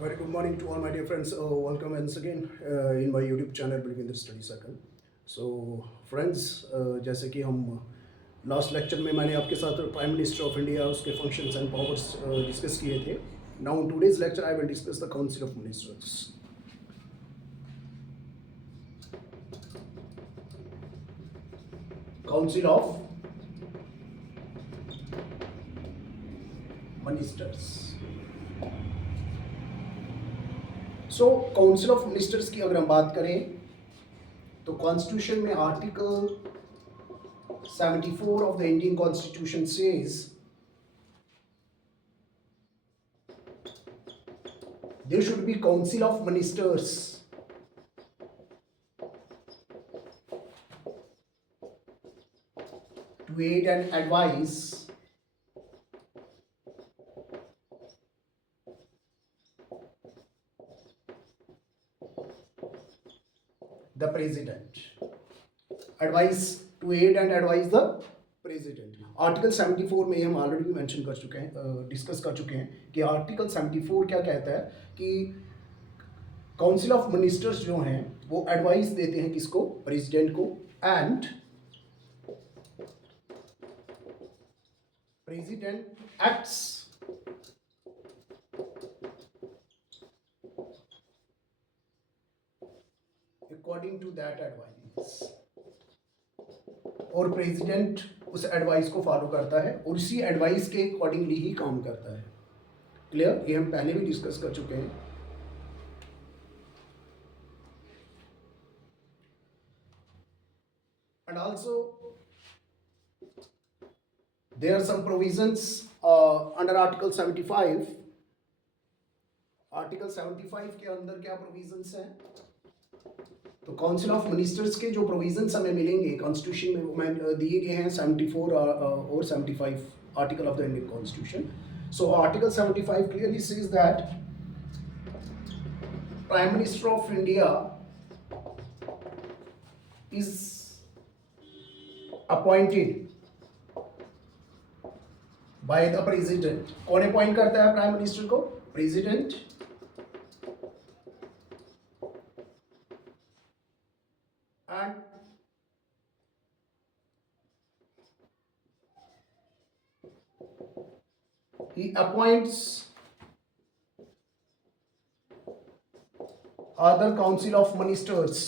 Very good morning to all my dear friends. Welcome once again in my YouTube channel Bilvinder Study Circle. So friends, जैसे कि हम last lecture में मैंने आपके साथ prime minister of India उसके functions and powers discuss किए थे. Now in today's lecture I will discuss the council of ministers. Council of ministers. So council of ministers की अगर हम बात करें तो कॉन्स्टिट्यूशन में article 74 of the Indian Constitution says there should be council of ministers to aid and advise the president. Advise to aid and advise the president. Article 74 में हम already mention कर चुके हैं, डिस्कस कर चुके हैं कि आर्टिकल 74 क्या कहता है कि काउंसिल ऑफ मिनिस्टर्स जो हैं वो एडवाइस देते हैं किसको? प्रेसिडेंट को. And president acts according to that advice. और प्रेसिडेंट उस एडवाइस को फॉलो करता है और उसी एडवाइस के अकॉर्डिंगली ही काम करता है. क्लियर? ये हम पहले भी डिस्कस कर चुके हैं. And also there are some provisions under article 75. Article 75 के अंदर क्या प्रोविजंस हैं? तो काउंसिल ऑफ मिनिस्टर्स के जो प्रोविजंस हमें मिलेंगे कॉन्स्टिट्यूशन में दिए गए हैं 74 और 75 article of the Indian constitution. So article 75 clearly says that prime minister of India is appointed by the president. कौन अपॉइंट करता है प्राइम मिनिस्टर को? President. And he appoints other council of ministers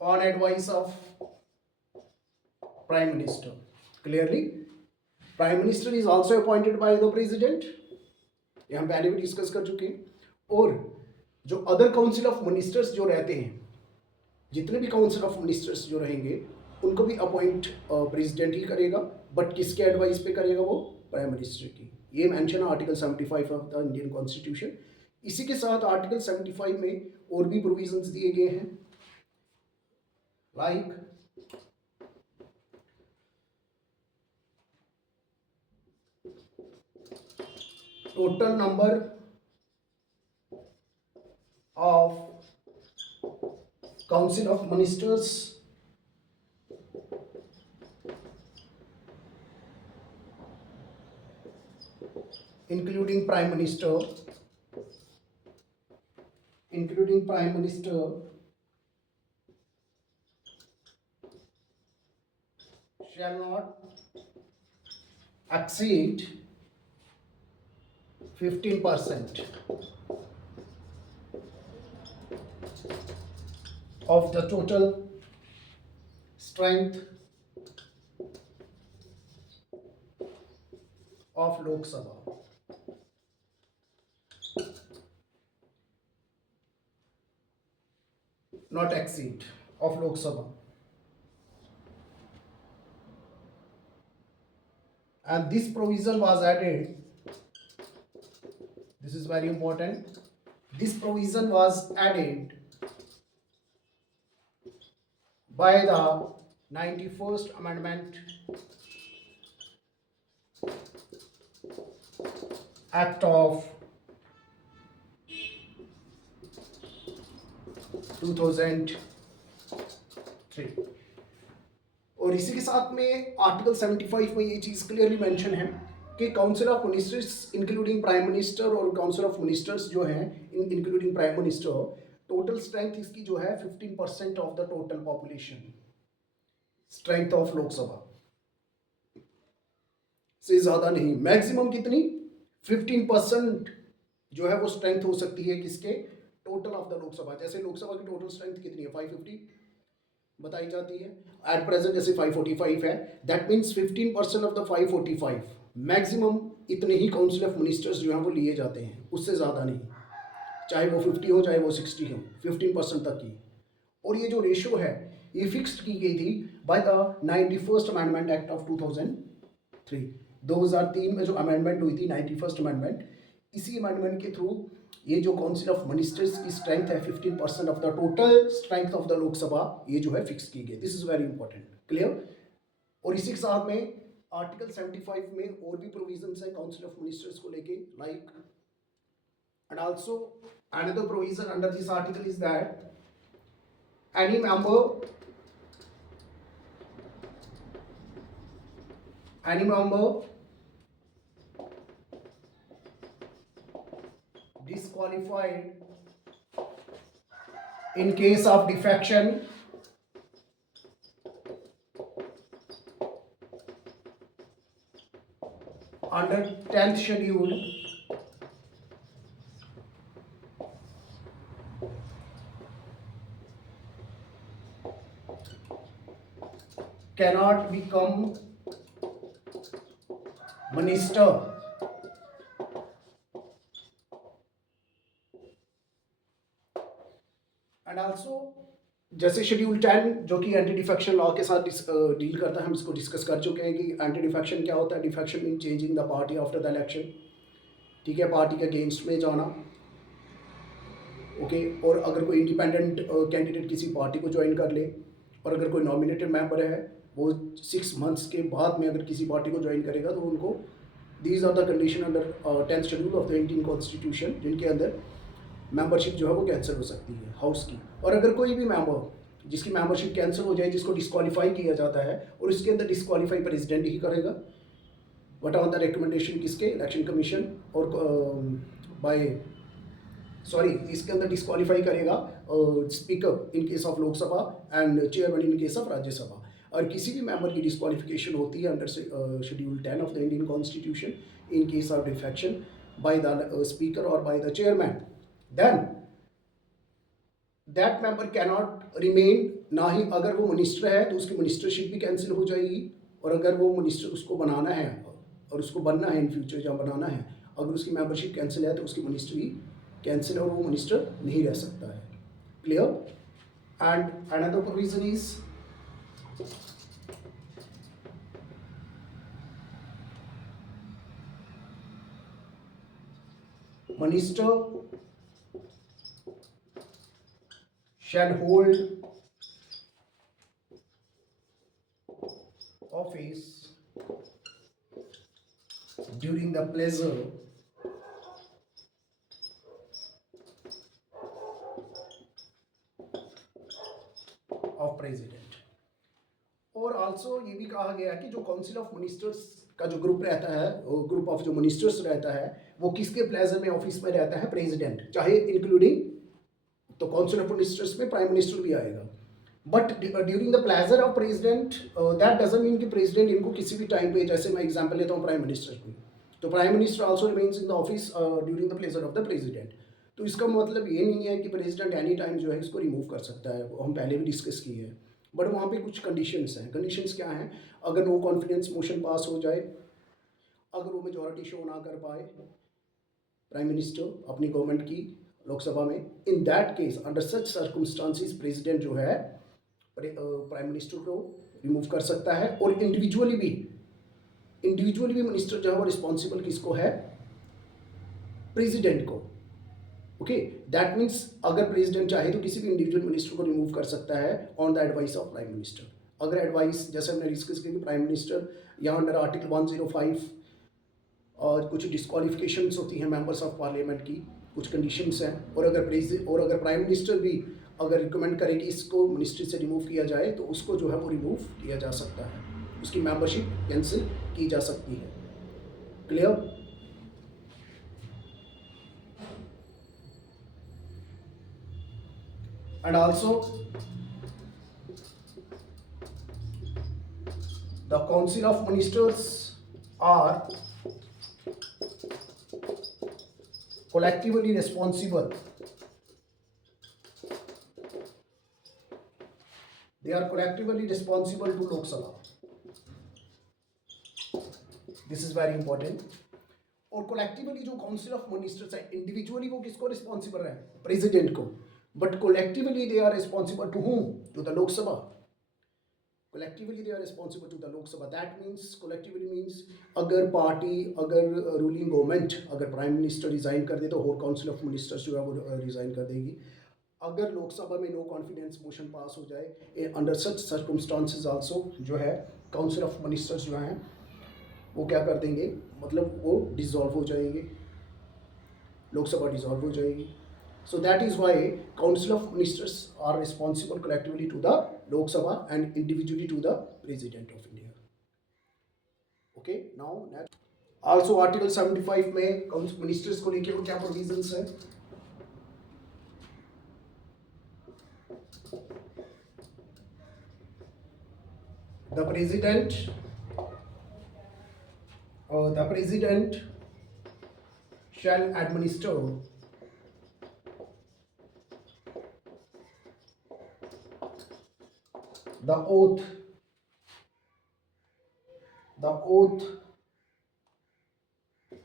on advice of prime minister. Clearly, prime minister is also appointed by the president. ये हम पहले भी discuss कर चुके हैं. और जो अदर काउंसिल ऑफ मिनिस्टर्स जो रहते हैं, जितने भी काउंसिल ऑफ मिनिस्टर्स जो रहेंगे उनको भी अपॉइंट प्रेसिडेंट ही करेगा. बट किसके एडवाइस पे करेगा? वो प्राइम मिनिस्टर की. ये मेंशन है article 75 of the Indian constitution. इसी के साथ आर्टिकल 75 में और भी प्रोविजंस दिए गए हैं, like total number of council of ministers including prime minister shall not exceed 15% of the total strength of Lok Sabha. Not exceed of Lok Sabha. And this provision was added. This is very important. This provision was added by the 91st Amendment Act of 2003. और इसी के साथ में article 75 में ये चीज़ clearly mention है कि council of ministers including prime minister और काउंसिल ऑफ मिनिस्टर्स जो हैं including prime minister, total strength इसकी जो है 15% of the total population strength of Lok Sabha से ज़्यादा नहीं। मैक्सिमम कितनी? 15% जो है वो स्ट्रेंथ हो सकती है किसके? Total of the Lok Sabha. जैसे लोकसभा की टोटल स्ट्रेंथ कितनी है? 550 बताई जाती है। एट प्रेजेंट जैसे 545 है, that means 15% of the 545 maximum इतने ही काउंसिल ऑफ मिनिस्टर्स जो हैं वो लिए जाते हैं, उससे ज़्यादा नहीं। चाहे वो 50 हो चाहे वो 60 हो, 15% तक की। और ये जो रेशो है ये फिक्स्ड की गई थी by the 91st amendment act of 2003। 2003 में जो अमेंडमेंट हुई थी 91st अमेंडमेंट, इसी अमेंडमेंट के थ्रू ये जो काउंसिल ऑफ मिनिस्टर्स की स्ट्रेंथ है 15% of the total strength of the Lok Sabha, ये जो है फिक्स की गई। This is very important, clear. और इसी के साथ में आर्टिकल 75 में और भी प्रोविजंस है काउंसिल ऑफ मिनिस्टर्स को लेके, like and also another provision under this article is that any member disqualified in case of defection under 10th schedule cannot become minister and also जैसे शेड्यूल 10 जो कि anti defection law के साथ deal करता है, हम इसको डिस्कस कर चुके हैं कि एंटी डिफेक्शन क्या होता है। Defection mean changing the party after the election, ठीक है, पार्टी के अगेंस्ट में जाना, ओके। और अगर कोई इंडिपेंडेंट कैंडिडेट किसी पार्टी को ज्वाइन कर ले और अगर कोई नॉमिनेटेड मेंबर है वो 6 मंथ्स के बाद में अगर किसी पार्टी को ज्वाइन करेगा तो उनको these are the condition under 10th schedule of the Indian constitution, जिनके अंदर मेंबरशिप जो है वो कैंसिल हो सकती है हाउस की। और अगर कोई भी मेंबर जिसकी मेंबरशिप कैंसिल हो जाए, जिसको डिस्क्वालीफाई किया जाता है, और इसके अंदर डिस्क्वालीफाई प्रेसिडेंट ही करेगा बट ऑन द रिकमेंडेशन किसके? Election commission. और इसके अंदर डिस्क्वालीफाई करेगा speaker in case of Lok Sabha and chairman in case of Rajya Sabha. और किसी भी मेंबर की डिस्क्वालिफिकेशन होती है under schedule 10 of the Indian constitution in case of defection by the speaker और by the chairman, then that member cannot remain. ना ही अगर वो मिनिस्टर है तो उसकी मिनिस्टरशिप भी कैंसिल हो जाएगी, और अगर वो मिनिस्टर उसको बनाना है और उसको बनना है इन फ्यूचर जहाँ बनाना है, अगर उसकी मेंबरशिप कैंसिल है तो उसकी मिनिस्ट्री कैंसिल और वो मिनिस्टर नहीं रह सकता है, clear. And another provision is minister shall hold office during the pleasure of president। और आल्सो ये भी कहा गया है कि जो काउंसिल ऑफ मिनिस्टर्स का जो ग्रुप रहता है, ग्रुप ऑफ जो मिनिस्टर्स रहता है, वो किसके प्लेजर में ऑफिस में रहता है? प्रेसिडेंट, चाहे इंक्लूडिंग तो काउंसिल ऑफ मिनिस्टर्स में प्राइम मिनिस्टर भी आएगा, but during the pleasure of president that doesn't mean कि प्रेसिडेंट इनको किसी भी टाइम पे, जैसे मैं एग्जांपल लेता हूँ प्राइम मिनिस्टर की, तो prime minister also remains in the office during the pleasure of the president. तो इसका मतलब ये नहीं है कि प्रेसिडेंट एनी टाइम जो है इसको रिमूव कर सकता है, वो हम पहले भी डिस्कस किए हैं, बट वहाँ पे कुछ कंडीशंस हैं। कंडीशंस क्या हैं? अगर नो कॉन्फिडेंस मोशन पास हो जाए, अगर वो मेजॉरिटी शो ना कर पाए प्राइम मिनिस्टर अपनी गवर्नमेंट की लोकसभा में, in that case under such circumstances president जो है प्राइम मिनिस्टर को रिमूव कर सकता है। और इंडिविजुअली भी मिनिस्टर जो है वो रिस्पॉन्सिबल किसको है? प्रेसिडेंट को, ओके। दैट मीन्स अगर प्रेसिडेंट चाहे तो किसी भी इंडिविजुअल मिनिस्टर को रिमूव कर सकता है on the advice of prime minister. अगर एडवाइस, जैसे हमने डिस्कस किया कि प्राइम मिनिस्टर या अंडर आर्टिकल 105 और कुछ डिस्क्वालिफिकेशंस होती हैं मेंबर्स ऑफ पार्लियामेंट की, कुछ कंडीशंस हैं, और अगर प्राइम मिनिस्टर भी अगर रिकमेंड करे कि इसको मिनिस्ट्री से रिमूव किया जाए तो उसको जो है वो रिमूव किया जा सकता है, उसकी मेंबरशिप कैंसिल की जा सकती है। Clear? And also the Council of Ministers are collectively responsible. They are collectively responsible to Lok Sabha. This is very important. और कोलेक्टिवली जो काउंसिल ऑफ मिनिस्टर्स है, इंडिविजुअली वो किसको रिस्पॉन्सिबल है? प्रेसिडेंट को. But collectively they are responsible to whom? To the Lok Sabha. Collectively they are responsible to the Lok Sabha. That means collectively means अगर party, अगर ruling government, अगर prime minister resign कर दे तो whole council of ministers जो है वो resign कर देगी. अगर लोकसभा में नो कॉन्फिडेंस मोशन पास हो जाए, अंडर सच सर्कमस्टांसेस आल्सो जो है काउंसिल ऑफ मिनिस्टर्स जो हैं वो क्या कर देंगे, मतलब वो डिसॉल्व हो जाएंगे, लोकसभा डिसॉल्व हो जाएगी. So that is why Council of Ministers are responsible collectively to the Lok Sabha and individually to the President of India. Okay, now next. Also Article 75 में Council Ministers को लेके क्या provisions है? The President shall administer the oath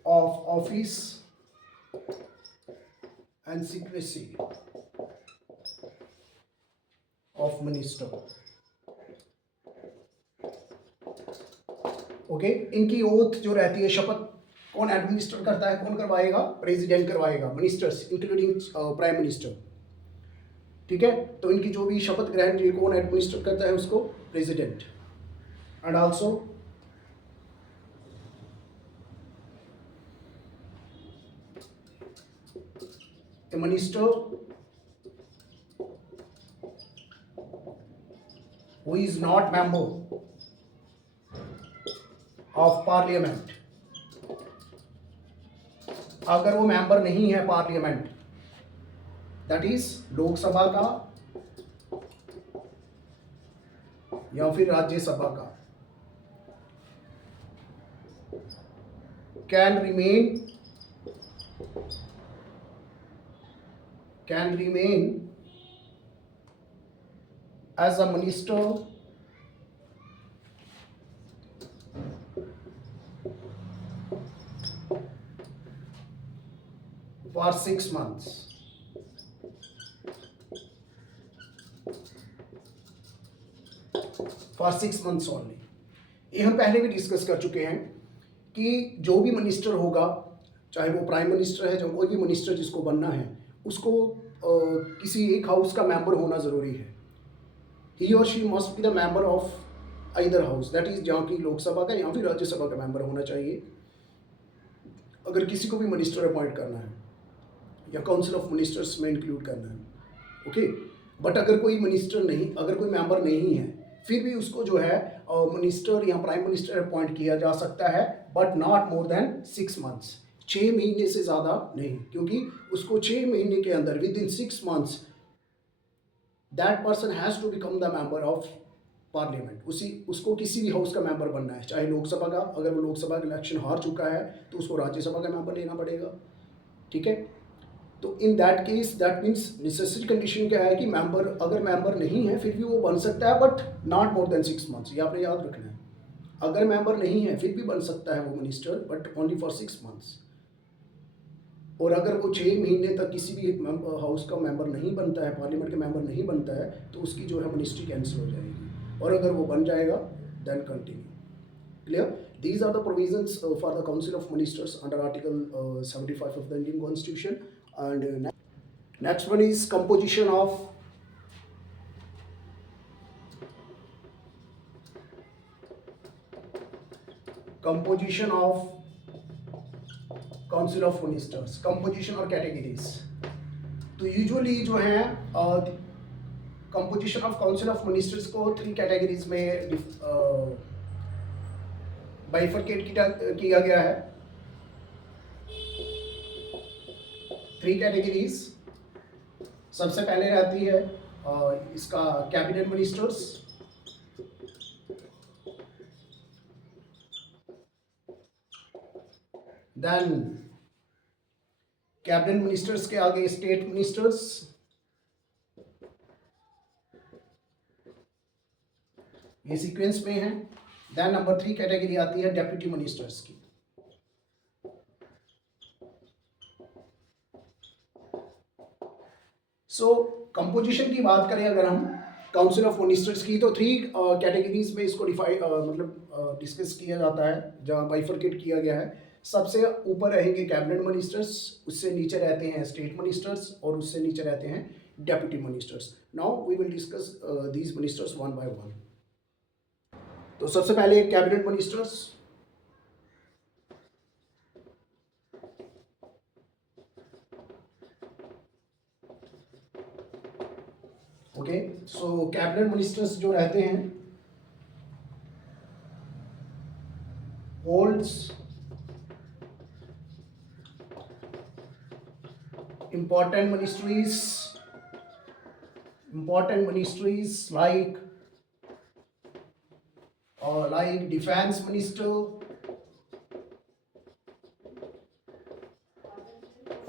of office and secrecy of minister. Okay, इनकी oath जो रहती है, शपथ कौन एडमिनिस्टर करता है, कौन करवाएगा? प्रेसिडेंट करवाएगा. Ministers including prime minister. ठीक है, तो इनकी जो भी शपथ ग्रहण ये कौन एडमिनिस्टर करता है? उसको president. And also a minister who is not member of parliament, अगर वो मेंबर नहीं है पार्लियामेंट, दैट इज लोकसभा का या फिर राज्यसभा का, can remain as a minister for 6 months. For 6 months only. ये हम पहले भी डिस्कस कर चुके हैं कि जो भी मिनिस्टर होगा, चाहे वो प्राइम मिनिस्टर है, जो कोई भी मिनिस्टर जिसको बनना है, उसको किसी एक हाउस का मेंबर होना ज़रूरी है. ही और she must be the member of either house, that is जहाँ की लोकसभा का या फिर राज्यसभा का मेंबर होना चाहिए अगर किसी को भी मिनिस्टर अपॉइंट करना है या काउंसिल ऑफ मिनिस्टर्स में इंक्लूड करना है. ओके, बट अगर कोई मिनिस्टर नहीं, अगर कोई मेंबर नहीं है, फिर भी उसको जो है मिनिस्टर या प्राइम मिनिस्टर अपॉइंट किया जा सकता है, but not more than 6 months. 6 महीने से ज़्यादा नहीं, क्योंकि उसको 6 महीने के अंदर within 6 months that person has to become the member of parliament. उसको किसी भी हाउस का मेंबर बनना है, चाहे लोकसभा का, अगर वो लोकसभा का इलेक्शन हार चुका है तो उसको राज्यसभा का मेंबर लेना पड़ेगा. ठीक है, तो in that case that means necessary condition क्या है कि मेंबर, अगर मेंबर नहीं है फिर भी वो बन सकता है, but not more than 6 months. ये आपने याद रखना है. अगर मेंबर नहीं है फिर भी बन सकता है वो minister, but only for 6 months. और अगर वो 6 महीने तक किसी भी हाउस का मेंबर नहीं बनता है, पार्लियामेंट के मेंबर नहीं बनता है, तो उसकी जो है मिनिस्ट्री कैंसिल हो जाएगी. और अगर वो बन जाएगा then continue. Clear? These are the provisions for the Council of Ministers under Article 75 of the Indian Constitution. And next one is composition of Council of Ministers. Composition और categories. तो usually जो है composition of council of ministers को 3 categories में bifurcate किया गया है. 3 categories. सबसे पहले रहती है इसका cabinet ministers, then cabinet ministers के आगे स्टेट मिनिस्टर्स, ये सीक्वेंस में है। देन नंबर 3 कैटेगरी आती है डेप्यूटी मिनिस्टर्स की। सो कंपोजिशन की बात करें अगर हम काउंसिल ऑफ मिनिस्टर्स की, तो 3 कैटेगरीज में इसको डिस्कस किया जाता है, जहाँ बाइफरकेट किया गया है। सबसे ऊपर रहेंगे कैबिनेट मिनिस्टर्स, उससे नीचे रहते हैं स्टेट मिनिस्टर्स, और उससे नीचे रहते हैं deputy ministers. Now we will discuss these ministers one by one. तो सबसे पहले cabinet ministers. Okay, so cabinet ministers जो रहते हैं holds important ministries like defense minister,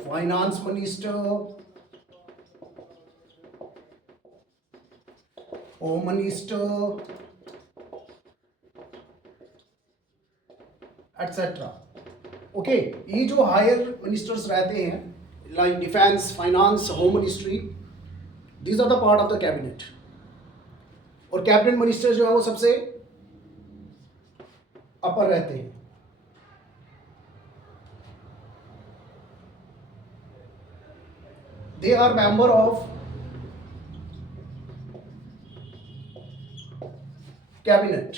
finance minister, home minister, etc. Okay, ये जो हायर मिनिस्टर्स रहते हैं like defence, finance, home ministry, these are the part of the cabinet. और cabinet minister जो है वो सबसे अपर रहते हैं। They are member of cabinet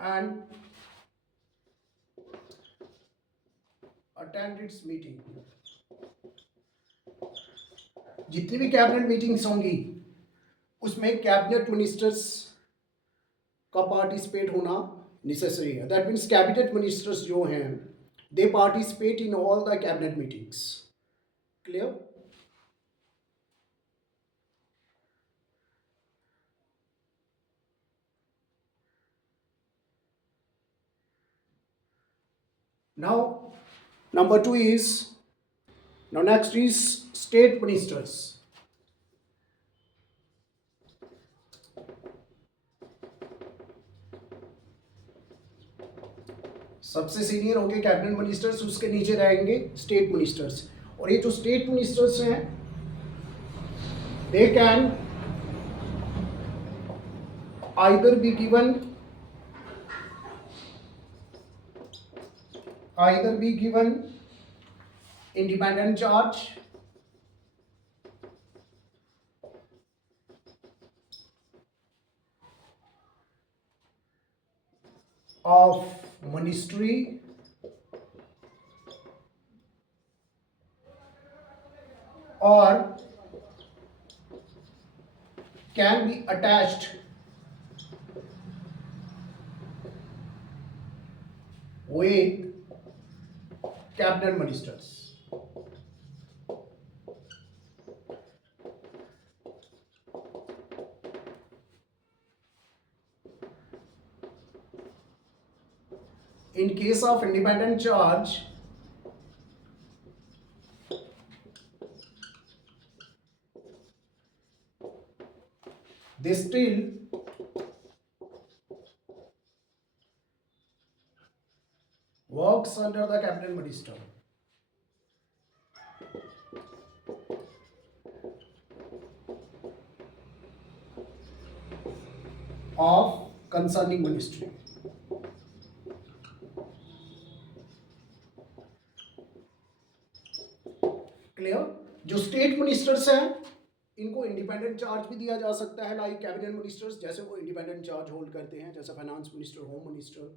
and attend its meeting. जितनी भी कैबिनेट मीटिंग्स होंगी उसमें कैबिनेट मिनिस्टर्स का पार्टिसिपेट होना नेसेसरी है। दैट मीन्स कैबिनेट मिनिस्टर्स जो हैं they participate in all the cabinet meetings. Clear? Now, number 2 is, now next is state ministers. सबसे सीनियर होंगे कैबिनेट मिनिस्टर्स, उसके नीचे रहेंगे स्टेट मिनिस्टर्स। और ये जो स्टेट मिनिस्टर्स हैं they can either be given independent charge of ministry or can be attached with cabinet ministers. In case of independent charge, they still works under the cabinet minister of concerning ministry. Clear? जो state ministers हैं इनको independent charge भी दिया जा सकता है like cabinet ministers, जैसे वो इंडिपेंडेंट चार्ज होल्ड करते हैं, जैसे finance minister, home minister,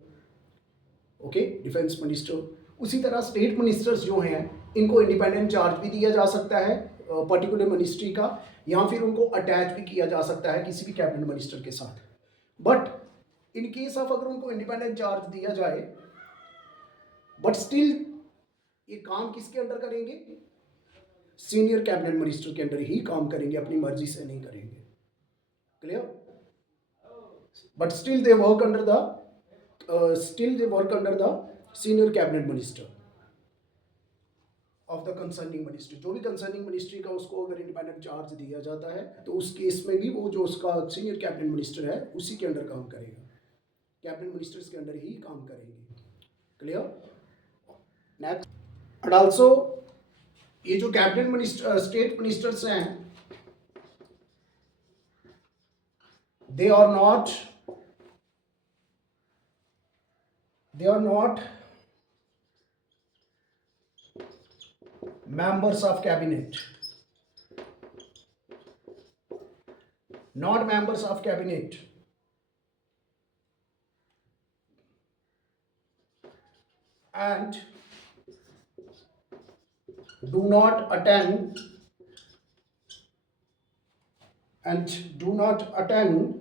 okay, defence minister. उसी तरह स्टेट मिनिस्टर्स जो हैं इनको इंडिपेंडेंट चार्ज भी दिया जा सकता है पर्टिकुलर मिनिस्ट्री का, या फिर उनको अटैच भी किया जा सकता है किसी भी कैबिनेट मिनिस्टर के साथ। बट इन केस ऑफ अगर उनको इंडिपेंडेंट चार्ज दिया जाए बट स्टिल ये काम किसके अंडर करेंगे? सीनियर कैबिनेट मिनिस्टर के अंडर ही काम करेंगे, अपनी मर्जी से नहीं करेंगे। Clear? But still they work under the senior cabinet minister of the concerning ministry. जो भी कंसर्निंग मिनिस्ट्री का उसको अगर इंडिपेंडेंट चार्ज दिया जाता है तो उस केस में भी वो जो उसका सीनियर कैबिनेट मिनिस्टर है उसी के अंडर काम करेगा, कैबिनेट मिनिस्टर्स के अंडर ही काम करेंगे। क्लियर? नेक्स्ट, एंड आल्सो ये जो कैबिनेट मिनिस्टर स्टेट मिनिस्टर्स हैं, they are not members of cabinet, not members of cabinet, and do not attend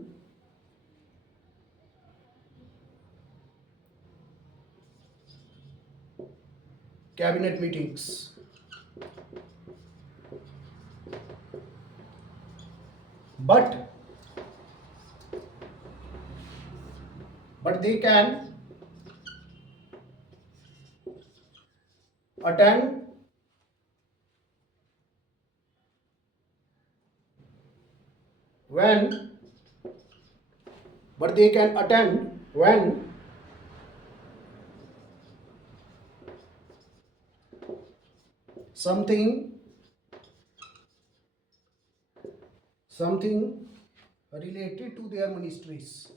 cabinet meetings. But they can attend when something related to their ministries.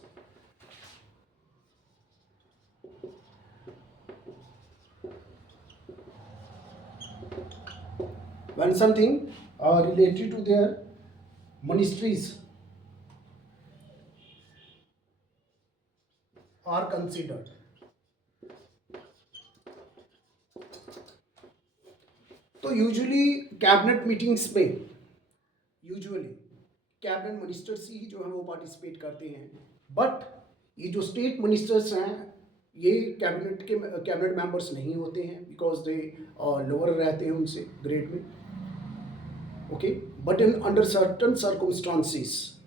When something related to their ministries are considered. तो usually cabinet meetings में cabinet ministers ही जो है वो participate करते हैं, but ये जो state ministers हैं ये कैबिनेट मेंबर्स नहीं होते हैं, बिकॉज दे लोअर रहते हैं उनसे ग्रेड में। Okay, but in under certain circumstances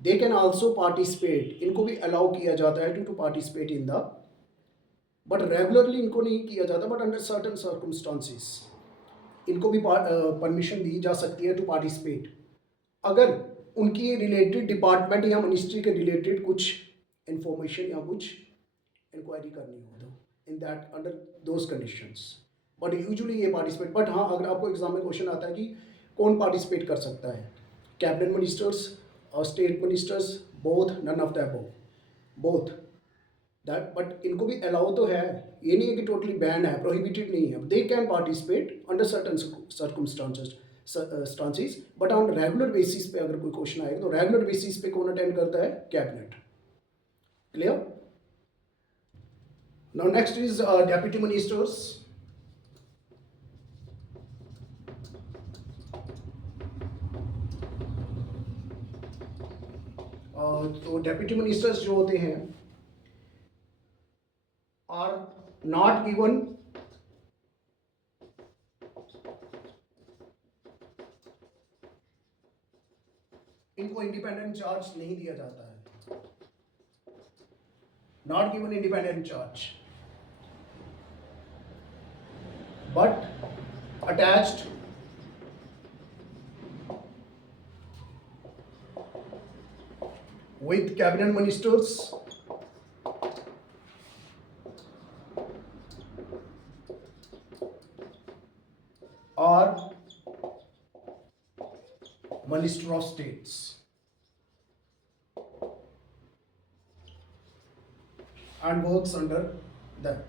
they can also participate, इनको भी अलाउ किया जाता है to participate in the, but regularly इनको नहीं किया जाता, बट अंडर सर्टन सर्कमस्टांसेस इनको भी परमिशन दी जा सकती है टू पार्टिसिपेट, अगर उनकी रिलेटेड डिपार्टमेंट या मिनिस्ट्री के रिलेटेड कुछ इंफॉर्मेशन या कुछ इंक्वायरी करनी हो तो in that under those conditions, but usually ये पार्टिसिपेट। बट हाँ, अगर आपको एग्जाम में क्वेश्चन आता है कि कौन पार्टिसिपेट कर सकता है, कैबिनेट मिनिस्टर्स और state ministers, both, none of the above, both that, but इनको भी अलाउ तो है, ये नहीं है कि टोटली बैन है, प्रोहिबिटेड नहीं है, they can participate under certain circumstances, but on regular basis पे अगर कोई क्वेश्चन आएगा तो रेगुलर बेसिस पे कौन अटेंड करता है? Cabinet. Clear? Now next is deputy ministers. तो डेप्यूटी मिनिस्टर्स जो होते हैं आर नॉट गिवन इनको इंडिपेंडेंट चार्ज नहीं दिया जाता है, not given independent charge, but attached with cabinet ministers or minister of states, and works under them.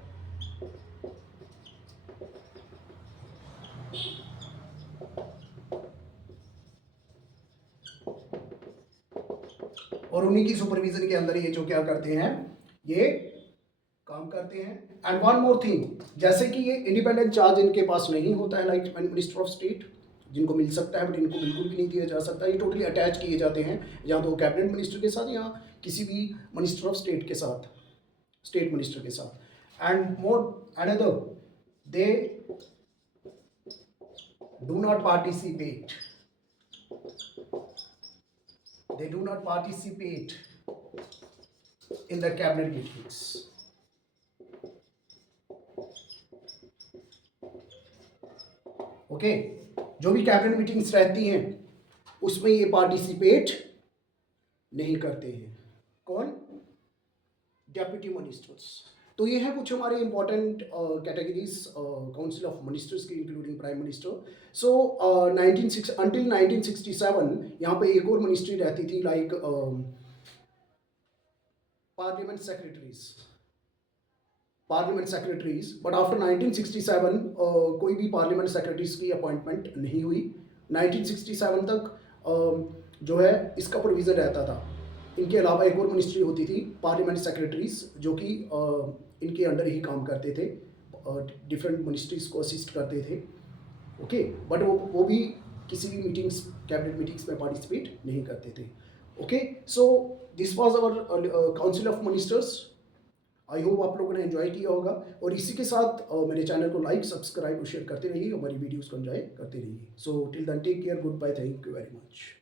और उन्हीं की सुपरविजन के अंदर ये जो क्या करते हैं, ये काम करते हैं। एंड वन मोर थिंग, जैसे कि ये इंडिपेंडेंट चार्ज इनके पास नहीं होता है लाइक मिनिस्टर ऑफ स्टेट, जिनको मिल सकता है बट इनको बिल्कुल भी नहीं दिया जा सकता, ये टोटली अटैच किए जाते हैं या तो कैबिनेट मिनिस्टर के साथ या किसी भी मिनिस्टर ऑफ स्टेट के साथ, स्टेट मिनिस्टर के साथ। and more another, they do not participate, they do not participate in the cabinet meetings. Okay, जो भी कैबिनेट मीटिंग्स रहती हैं उसमें ये पार्टिसिपेट नहीं करते हैं। कौन? Deputy ministers. तो ये है कुछ हमारे important categories council of ministers की, इंक्लूडिंग प्राइम मिनिस्टर। सो 1967 यहाँ पे एक और मिनिस्ट्री रहती थी, like parliament secretaries, but after 1967 कोई भी पार्लियामेंट सेक्रेटरीज की अपॉइंटमेंट नहीं हुई। 1967 तक जो है इसका प्रोविज़न रहता था। इनके अलावा एक और मिनिस्ट्री होती थी पार्लियामेंट सेक्रेटरीज, जो कि इनके अंडर ही काम करते थे, डिफरेंट मिनिस्ट्रीज को असिस्ट करते थे। ओके, बट वो भी किसी भी मीटिंग्स, कैबिनेट मीटिंग्स में पार्टिसिपेट नहीं करते थे। Okay, so this was our council of ministers. I hope आप लोगों ने एंजॉय किया होगा, और इसी के साथ मेरे चैनल को लाइक, सब्सक्राइब और शेयर करते रहिए, हमारी वीडियोज़ को एंजॉय करते रहिए। So till then take care, good bye, thank you very much.